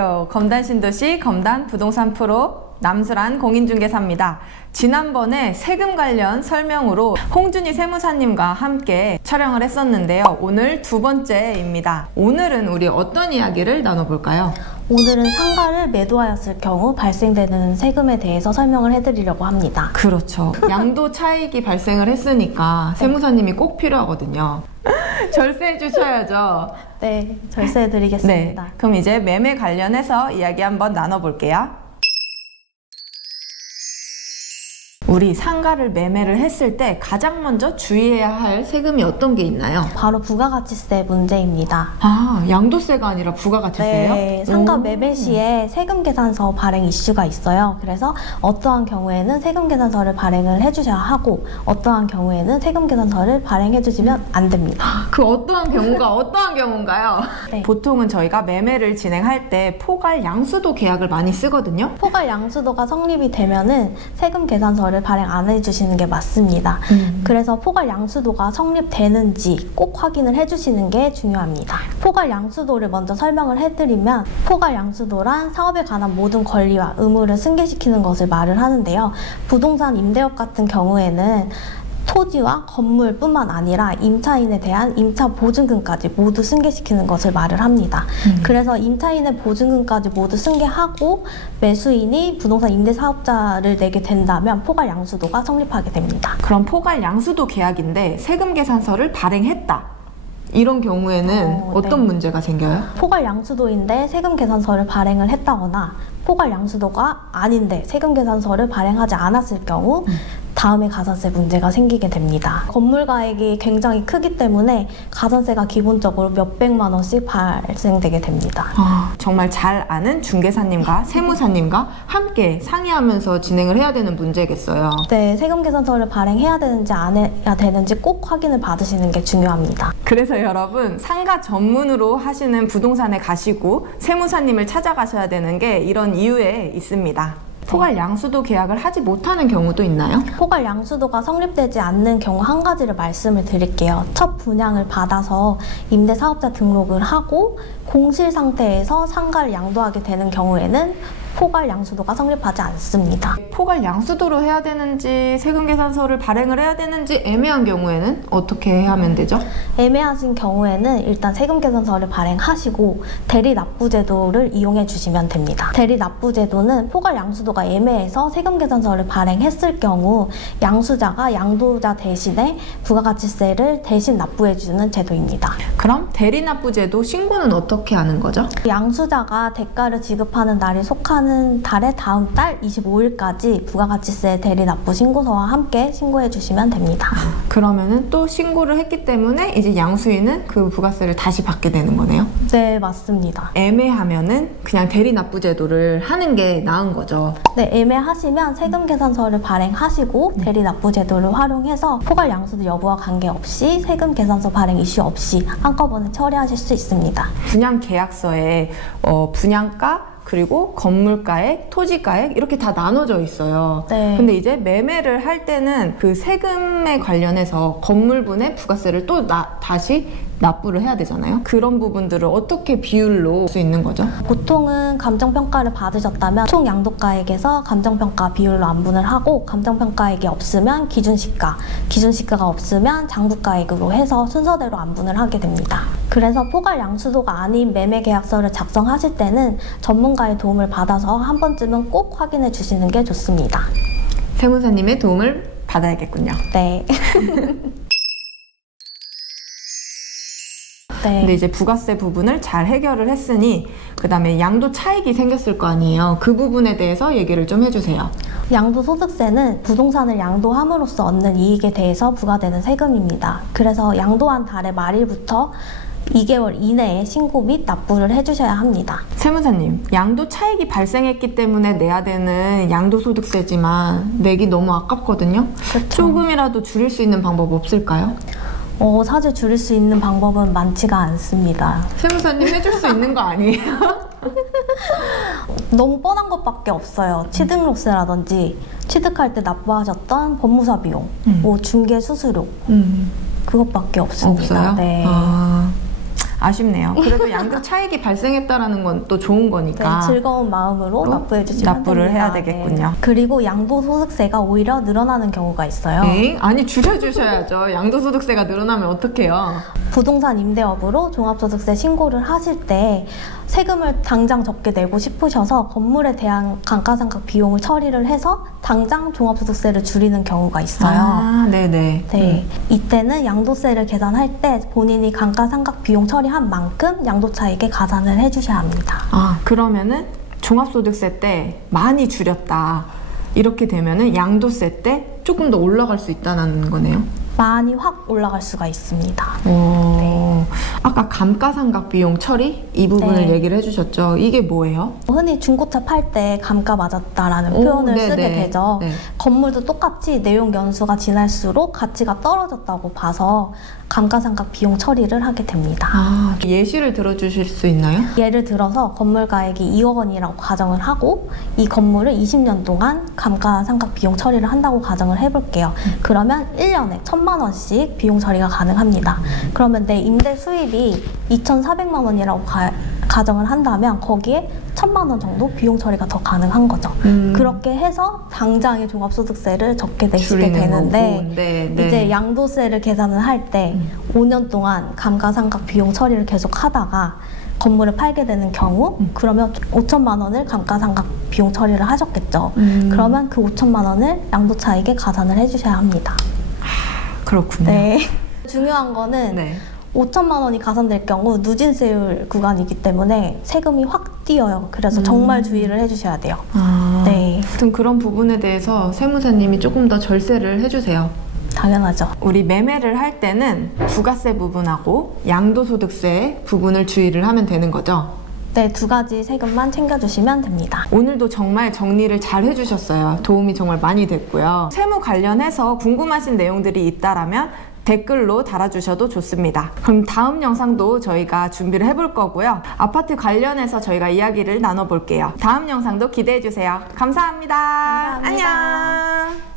안녕하세요. 검단신도시 검단 부동산 프로 남수란 공인중개사입니다. 지난번에 세금 관련 설명으로 홍준희 세무사님과 함께 촬영을 했었는데요. 오늘 두 번째입니다. 오늘은 우리 어떤 이야기를 나눠볼까요? 오늘은 상가를 매도하였을 경우 발생되는 세금에 대해서 설명을 해드리려고 합니다. 그렇죠. 양도 차익이 발생을 했으니까 세무사님이 꼭 필요하거든요. 절세해 주셔야죠. 네, 절세해드리겠습니다. 네, 그럼 이제 매매 관련해서 이야기 한번 나눠볼게요. 우리 상가를 매매를 했을 때 가장 먼저 주의해야 할 세금이 어떤 게 있나요? 바로 부가가치세 문제입니다. 아, 양도세가 아니라 부가가치세요? 네, 상가 매매 시에 세금 계산서 발행 이슈가 있어요. 그래서 어떠한 경우에는 세금 계산서를 발행을 해주셔야 하고 어떠한 경우에는 세금 계산서를 발행해주시면 안 됩니다. 그 어떠한 경우가 어떠한 경우인가요? 네. 보통은 저희가 매매를 진행할 때 포괄 양수도 계약을 많이 쓰거든요. 포괄 양수도가 성립이 되면은 세금 계산서를 발행 안 해주시는 게 맞습니다. 그래서 포괄 양수도가 성립되는지 꼭 확인을 해주시는 게 중요합니다. 포괄 양수도를 먼저 설명을 해드리면 포괄 양수도란 사업에 관한 모든 권리와 의무를 승계시키는 것을 말을 하는데요. 부동산 임대업 같은 경우에는 토지와 건물뿐만 아니라 임차인에 대한 임차 보증금까지 모두 승계시키는 것을 말을 합니다. 그래서 임차인의 보증금까지 모두 승계하고 매수인이 부동산 임대사업자를 내게 된다면 포괄 양수도가 성립하게 됩니다. 그럼 포괄 양수도 계약인데 세금 계산서를 발행했다. 이런 경우에는 어떤 네. 문제가 생겨요? 포괄 양수도인데 세금 계산서를 발행을 했다거나 포괄 양수도가 아닌데 세금 계산서를 발행하지 않았을 경우 다음에 가산세 문제가 생기게 됩니다. 건물 가액이 굉장히 크기 때문에 가산세가 기본적으로 몇백만 원씩 발생되게 됩니다. 정말 잘 아는 중개사님과 세무사님과 함께 상의하면서 진행을 해야 되는 문제겠어요. 네, 세금 계산서를 발행해야 되는지 안 해야 되는지 꼭 확인을 받으시는 게 중요합니다. 그래서 여러분 상가 전문으로 하시는 부동산에 가시고 세무사님을 찾아가셔야 되는 게 이런 이유에 있습니다. 포괄 양수도 계약을 하지 못하는 경우도 있나요? 포괄 양수도가 성립되지 않는 경우 한 가지를 말씀을 드릴게요. 첫 분양을 받아서 임대사업자 등록을 하고 공실 상태에서 상가를 양도하게 되는 경우에는 포괄 양수도가 성립하지 않습니다. 포괄 양수도로 해야 되는지 세금 계산서를 발행을 해야 되는지 애매한 경우에는 어떻게 하면 되죠? 애매하신 경우에는 일단 세금 계산서를 발행하시고 대리납부제도를 이용해 주시면 됩니다. 대리납부제도는 포괄 양수도가 애매해서 세금 계산서를 발행했을 경우 양수자가 양도자 대신에 부가가치세를 대신 납부해 주는 제도입니다. 그럼 대리납부제도 신고는 어떻게 하는 거죠? 양수자가 대가를 지급하는 날이 속하는 달의 다음 달 25일까지 부가가치세 대리납부 신고서와 함께 신고해 주시면 됩니다. 그러면은 또 신고를 했기 때문에 이제 양수인은 그 부가세를 다시 받게 되는 거네요? 네, 맞습니다. 애매하면은 그냥 대리납부제도를 하는 게 나은 거죠. 네, 애매하시면 세금 계산서를 발행하시고 대리납부제도를 활용해서 포괄 양수도 여부와 관계없이 세금 계산서 발행 이슈 없이 한꺼번에 처리하실 수 있습니다. 분양 계약서에 분양가 그리고 건물가액, 토지가액 이렇게 다 나눠져 있어요. 네. 근데 이제 매매를 할 때는 그 세금에 관련해서 건물분의 부가세를 또 다시 납부를 해야 되잖아요. 그런 부분들을 어떻게 비율로 할 수 있는 거죠? 보통은 감정평가를 받으셨다면 총 양도가액에서 감정평가 비율로 안분을 하고 감정평가액이 없으면 기준시가, 기준시가가 없으면 장부가액으로 해서 순서대로 안분을 하게 됩니다. 그래서 포괄 양수도가 아닌 매매계약서를 작성하실 때는 전문가의 도움을 받아서 한 번쯤은 꼭 확인해 주시는 게 좋습니다. 세무사님의 도움을 받아야겠군요. 네. 네. 근데 이제 부가세 부분을 잘 해결을 했으니 그 다음에 양도 차익이 생겼을 거 아니에요. 그 부분에 대해서 얘기를 좀 해주세요. 양도소득세는 부동산을 양도함으로써 얻는 이익에 대해서 부과되는 세금입니다. 그래서 양도한 달의 말일부터 2개월 이내에 신고 및 납부를 해주셔야 합니다. 세무사님, 양도 차익이 발생했기 때문에 내야 되는 양도소득세지만 내기 너무 아깝거든요. 그렇죠. 조금이라도 줄일 수 있는 방법 없을까요? 사실 줄일 수 있는 방법은 많지가 않습니다. 세무사님 해줄 수 있는 거 아니에요? 너무 뻔한 것밖에 없어요. 취득록세라든지 취득할 때 납부하셨던 법무사 비용, 뭐 중개 수수료 그것밖에 없습니다. 없어요? 네. 아쉽네요. 그래도 양도 차익이 발생했다라는 건 또 좋은 네, 거니까 즐거운 마음으로 납부해 주시면 납부를 됩니다. 해야 되겠군요. 네. 그리고 양도소득세가 오히려 늘어나는 경우가 있어요. 엥? 아니 줄여주셔야죠. 양도소득세가 늘어나면 어떡해요? 부동산 임대업으로 종합소득세 신고를 하실 때 세금을 당장 적게 내고 싶으셔서 건물에 대한 감가상각 비용을 처리를 해서 당장 종합소득세를 줄이는 경우가 있어요. 아, 네네. 네, 이때는 양도세를 계산할 때 본인이 감가상각 비용 처리한 만큼 양도차익에 가산을 해주셔야 합니다. 아, 그러면은 종합소득세 때 많이 줄였다. 이렇게 되면은 양도세 때 조금 더 올라갈 수 있다는 거네요. 많이 확 올라갈 수가 있습니다. 오, 아까 감가상각 비용 처리 이 부분을 네. 얘기를 해주셨죠. 이게 뭐예요? 흔히 중고차 팔 때 감가 맞았다라는 오, 표현을 네네. 쓰게 되죠. 네. 건물도 똑같이 내용 연수가 지날수록 가치가 떨어졌다고 봐서 감가상각 비용 처리를 하게 됩니다. 아, 예시를 들어주실 수 있나요? 예를 들어서 건물 가액이 2억 원이라고 가정을 하고 이 건물을 20년 동안 감가상각 비용 처리를 한다고 가정을 해볼게요. 그러면 1년에 1,000만 원씩 비용 처리가 가능합니다. 그러면 내 임대 수입이 2,400만 원이라고 가정을 한다면 거기에 1,000만 원 정도 비용 처리가 더 가능한 거죠. 그렇게 해서 당장의 종합소득세를 적게 내시게 줄이는 되는데 거고. 네, 네. 이제 양도세를 계산을 할 때 5년 동안 감가상각 비용 처리를 계속 하다가 건물을 팔게 되는 경우 그러면 5천만 원을 감가상각 비용 처리를 하셨겠죠. 그러면 그 5천만 원을 양도차익에 가산을 해주셔야 합니다. 그렇군요. 네. 중요한 거는 네. 5천만 원이 가산될 경우 누진세율 구간이기 때문에 세금이 확 뛰어요. 그래서 정말 주의를 해주셔야 돼요. 아, 네, 아무튼 그런 부분에 대해서 세무사님이 조금 더 절세를 해주세요. 당연하죠. 우리 매매를 할 때는 부가세 부분하고 양도소득세 부분을 주의를 하면 되는 거죠. 네, 두 가지 세금만 챙겨주시면 됩니다. 오늘도 정말 정리를 잘 해주셨어요. 도움이 정말 많이 됐고요. 세무 관련해서 궁금하신 내용들이 있다라면 댓글로 달아주셔도 좋습니다. 그럼 다음 영상도 저희가 준비를 해볼 거고요. 아파트 관련해서 저희가 이야기를 나눠볼게요. 다음 영상도 기대해주세요. 감사합니다. 감사합니다. 안녕.